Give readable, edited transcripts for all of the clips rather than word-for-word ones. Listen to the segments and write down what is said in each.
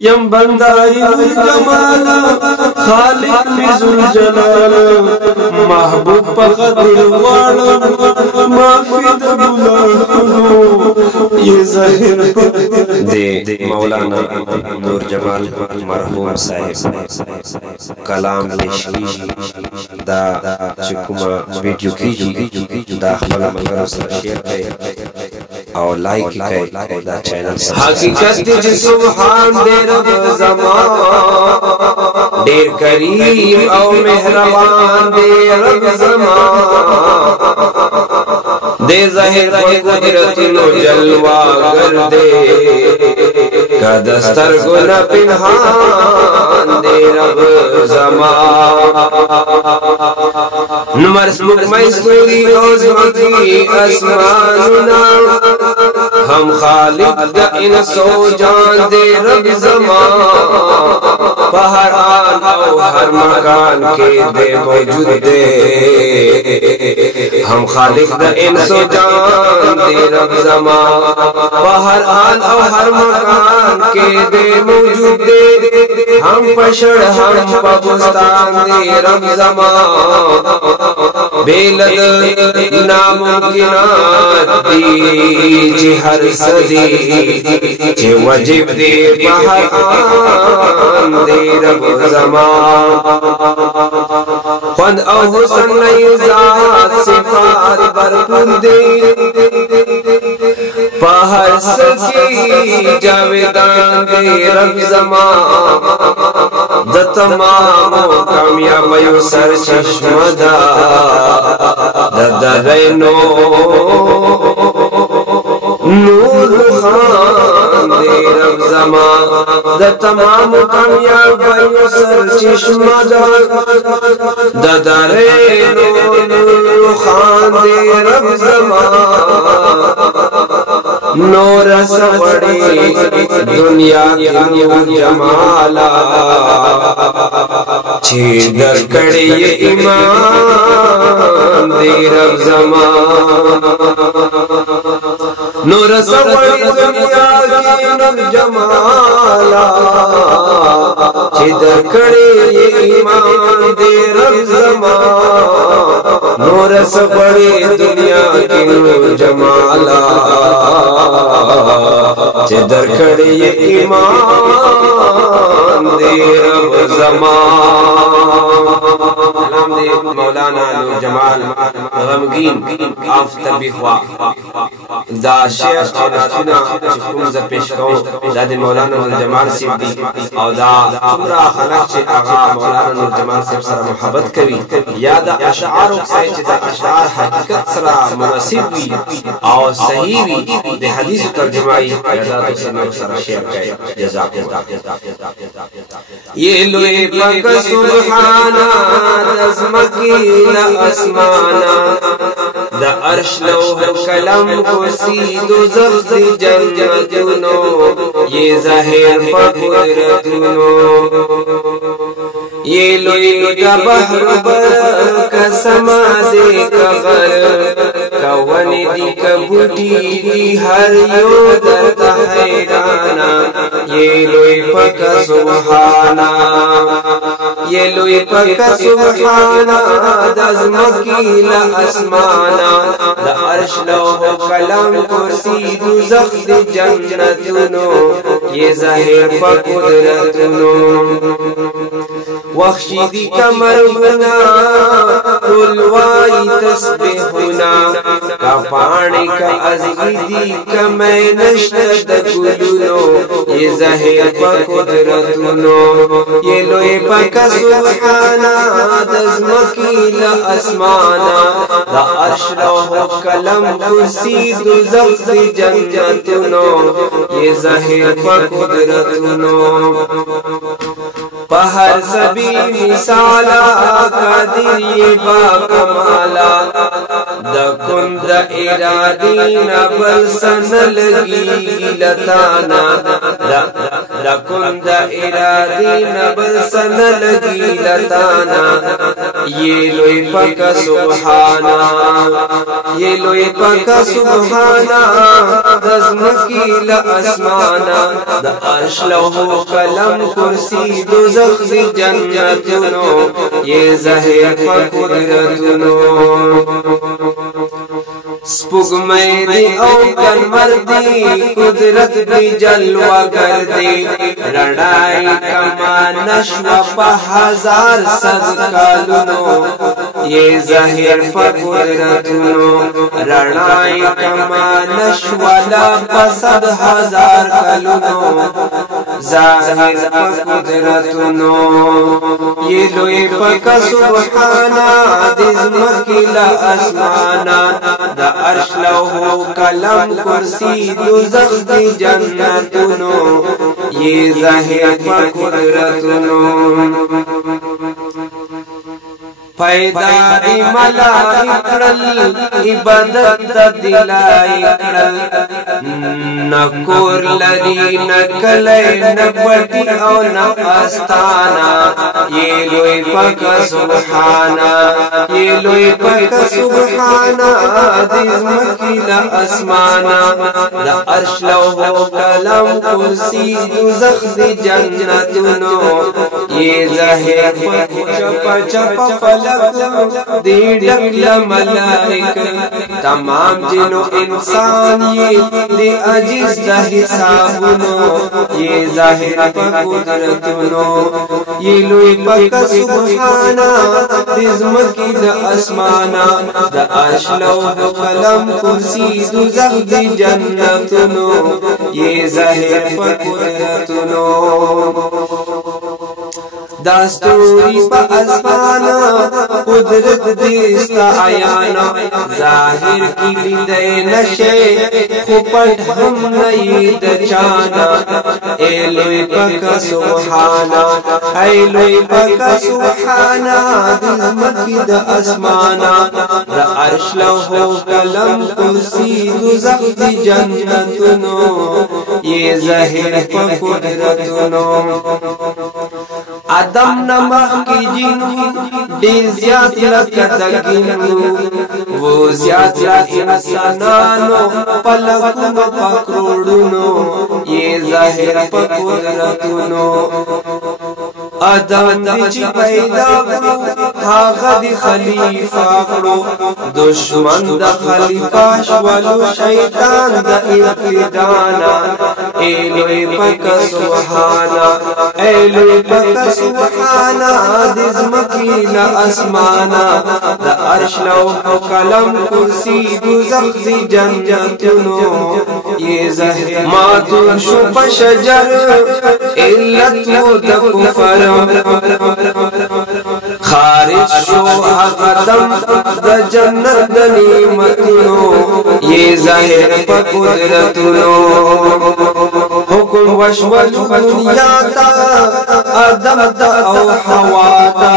यम बंदाई जमाल खालिक मिजुल जलाल महबूब पखदिर वाला माफी गुनाहों ये ज़ाहिर दे मौलाना नूर जमाल मरहूम साहिब कलाम पेशी दा चुकुमा वीडियो की दा खला मगर शेयर करे और लाइक करे दा चैनल हकीकत जी सुभान दे रब ज़मान देर करीम और मेहरबान दे रब ज़मान दे ज़ाहिर कुदरत नो जलवा कर दे कदस्तर गुन पिन्हान दे रब ज़मान मरसूक मैसूरी औज़मती अस्मानुना हम खालिक द इन सो जान दे रब ज़मान पहाड़ान और हर मकान के दे मौजूद दे हम खालिक द इन सो जान दे रब ज़मान पहाड़ान और हर मकान के दे मौजूद दे हम पशड़ हम पबुस्तान दे रब ज़मान बेलद नामुमकिनात दी हर सदी जे वजिब दे पहाड़ान दे रब ज़मान खुद और हुस्न नई ज़ात सिफात भरपूर दे पहाड़ सकी जावेदान दे रब ज़मान द तमाम कामयाबियों सर चश्मदा दरैनो नूर खान दे रब ज़मान द तमाम कामयाबियों सर चश्मदा दरैनो नूर खान दे रब ज़मान नूर सवड़ी दुनिया की जमाला छेदर कड़े ये ईमान दे रब ज़मान नूर सवड़ी दुनिया की जमाला छेदर कड़े ये ईमान दे रब ज़मान नूर सवड़ी दुनिया की जमाला छेदर कड़े ये ईमान दे रब ज़मान मौलाना नूर जमाल गमगीन आफ़ताबी ख्वा दा शेर चुना चिकुम ज पेश को दाद मौलाना नूर जमाल सिद्दी और दा हमरा खलक से आगा मौलाना नूर जमाल से सर मोहब्बत करी या दा अशआर से दा अशआर हकीकत सरा मुनासिब भी और सही भी दे हदीस तर्जुमाई या दा तो सर शेयर करे जज़ाकल्लाह ये लोए पक सुभाना दज़मकील अस्माना द अर्श लौह कलम कुर्सी दोज़ख जन्नतुनो ये ज़ाहिर कुदरतुनो ये लोई का बहर कसमा दे कगर कवन दी कबूटी दी हर यो दर्द हैराना ये लोई पक सुभाना ये लोई पक सुभाना दज़मकील अस्माना द अर्श लौह कलम कुर्सी दोज़ख जन्नतुनो ये ज़ाहिर कुदरतुनो वख्शी कमर बना रुलवाई तस्बीहुना का पानी का अज़ीदी का मैं नशद गुलुनो ये ज़ाहिर कुदरतुनो ये लोए पक सुभाना दज़मकील अस्माना द अर्श लौह कलम कुर्सी दोज़ख जन्नतुनो ये ज़ाहिर कुदरतुनो पहर सभी मिसाला कादिर ये बाकमाला द कुंद इरादीन बल सनल गीलताना द कुंद इरादीन बल सनल गीलताना ये लोई पका सुबहाना ये लोई पका सुबहाना दज़मकी ला अस्माना द अर्श लौह कलम कुर्सी दोज़ख दी जन्नतुनो ये ज़ाहिर प कुदरतुनो स्पुगमय दी औ कनवर दी कुदरत दी जलवा कर दी रड़ाई कमा नश्वा पा हजार सदकालुनो ये ज़ाहिर प कुदरतुनो रड़ाई कमा नश्वा ला पसद हजार कलुनो ज़ाहिर प कुदरतुनो ये लोई पका सुबहाना दिज़मकी ला अस्माना द अर्श लौह कलम कुर्सी दोज़ख दी जन्नतुनो ये ज़ाहिर प कुदरतुनो पैदा मलाइक इबादत दिलाई न कोर लरी न कलय न पटी औ न आस्ताना ये लोई पका सुबहाना ये लोई पका सुबहाना दिज़मकी ला अस्माना द अर्श लौह कलम कुर्सी दोज़ख दी जन्नतुनो ये ज़ाहिर प चप दे डकला मलाइक तमाम जिनो इंसान ये दे अजीज दा हिसाबुनो ये ज़ाहिर प कुदरतुनो ये लोई पका सुबहाना दिज़मकी ला अस्माना द अर्श लौह कलम कुर्सी दोज़ख दी जन्नतुनो ये ज़ाहिर प कुदरतुनो दास्तूरी पा अस्माना कुदरत दिस्ता आयाना ज़ाहिर की लिदे नशे खुपट हम नई दचाना ए लोई पका सुबहाना ए लोई पका सुबहाना दिज़मकी द अस्माना द अर्श लौह कलम कुर्सी दोज़ख दी जन्नतुनो ये ज़ाहिर प कुदरतुनो आदम नमक की जिनु ढेर ज़्याद लकदगिनु वो ज़्याद इंसानानो पलकुनो पकड़ुनो ये ज़ाहिर प कुदरतुनो आदम दी पैदा हागा दी खलीफा करो दुश्मन द खलीफा शवालो शैतान द इब्तिदाना ए लोई पका सुबहाना ए लोई पका सुबहाना दिज़मकी ला अस्माना द अर्श लौह कलम कुर्सी दोज़ख दी जन्नतुनो ये ज़ाहिर मातूर शु बशजर इल्लत वो द कुफर खारिज शो कदम द जन्नत द नेमतुनो ये ज़ाहिर प कुदरतुनो हुकुम वशवल दुनिया ता आदम ता औ हवा ता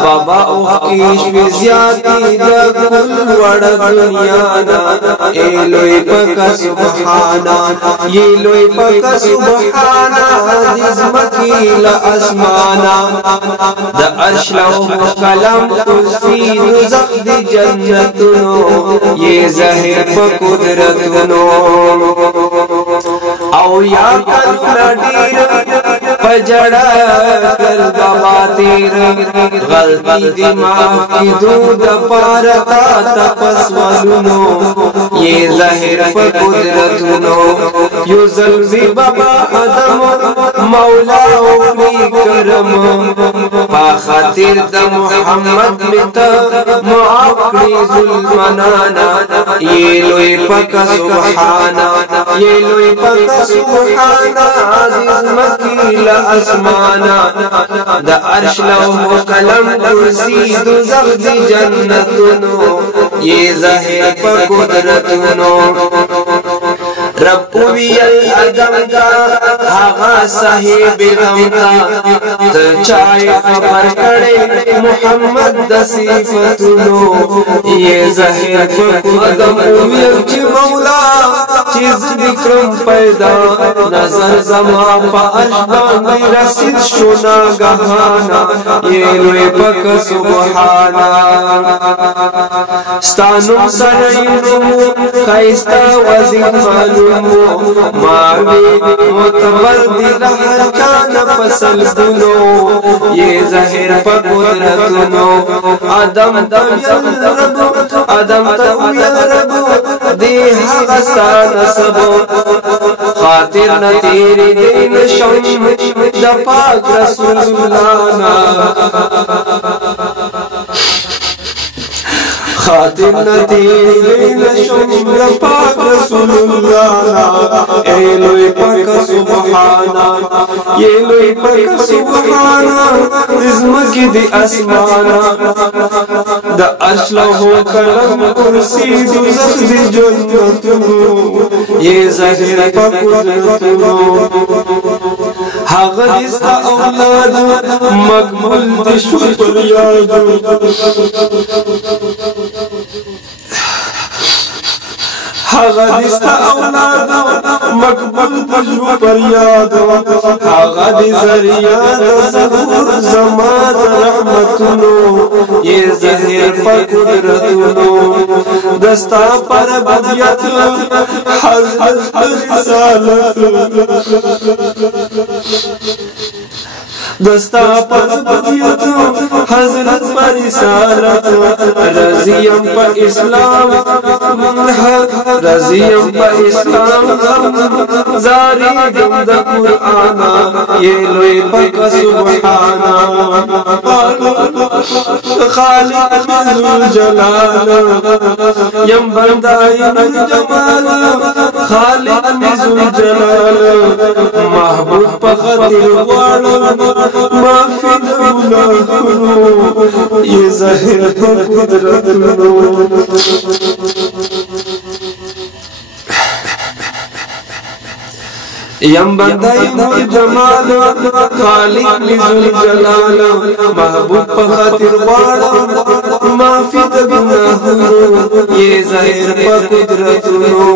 बाबा ओ कीश ज़्यादी द कुल वड़ दुनिया ना ए लोई पका सुबहाना ये लोई पका सुबहाना दिज़मकी ला अस्माना द अर्श लौह कलम कुर्सी दोज़ख दी जन्नतुनो ये ज़ाहिर प कुदरतुनो औ या कर पजड़ा कर बाबा तेर गलती दिमाग की दूध पारता तपस्वलुनो ये ज़ाहिर प कुदरतुनो युज़ल्ज़ी बाबा आदम मौला उकरी करम पा खातिर द मुहम्मद मिता मुआफ़ी जुल्मनाना ये लोई पका सुबहाना ये लोई पका सुबहाना दिज़मकी ला अस्माना द अर्श लौह कलम कुर्सी दोज़ख दी जन्नतुनो ये ज़ाहिर प कुदरतुनो रब्बुवियल अदम का हागा साहिब गम का त चाय खबर करे मुहम्मद द सिफतुनो ये ज़ाहिर प अदम उवियल च मौला च چیز وکرم پیدا نظر زما پا اشبان دی رسید شونا گهانا یہ لوی پک سبحانا ستانم سرینمو خیستا وزین معلومو ماوی متبر دی لحر کانا پسل دنو یہ ظاہر پا قدرتنو آدم تاوی ربو دی حقستا نسبو خاطر نتیری دین شم دا پاک رسول اللہ نا خاطر نتیری دین شم دا پاک رسول اللہ نا اے لوی پاک سبحانا یہ لوی پاک سبحانا ازمکی دی اسمانا دا اشلہو کلم کرسی دوزخ دی جنتنو یہ ظاہر پا قدرتنو حق دستا اولاد مقبول دشو پر یاد حق دستا اولاد مقبول دشو پر یاد حق دی ذریعہ ظهور زمان رحمتنو یہ ظاہر پا قدرتنو دستا پر بدیت حضرت رسالت دستا پر بدیت حضرت پر رسالت رضیم پا اسلام رضیم پا اسلام زاری دم دا قرآنا یہ لوی پاک سبحانا خالق ذو جلال یم بندائی جمال خالق ذو جلال محبوب پا خطر وارو معافی دولانو یہ ظاہر پا قدرتنو یم بندائی جمال خالق ذو جلال محبوب پا خاطر وارو معافی دولانو یہ ظاہر پا قدرتنو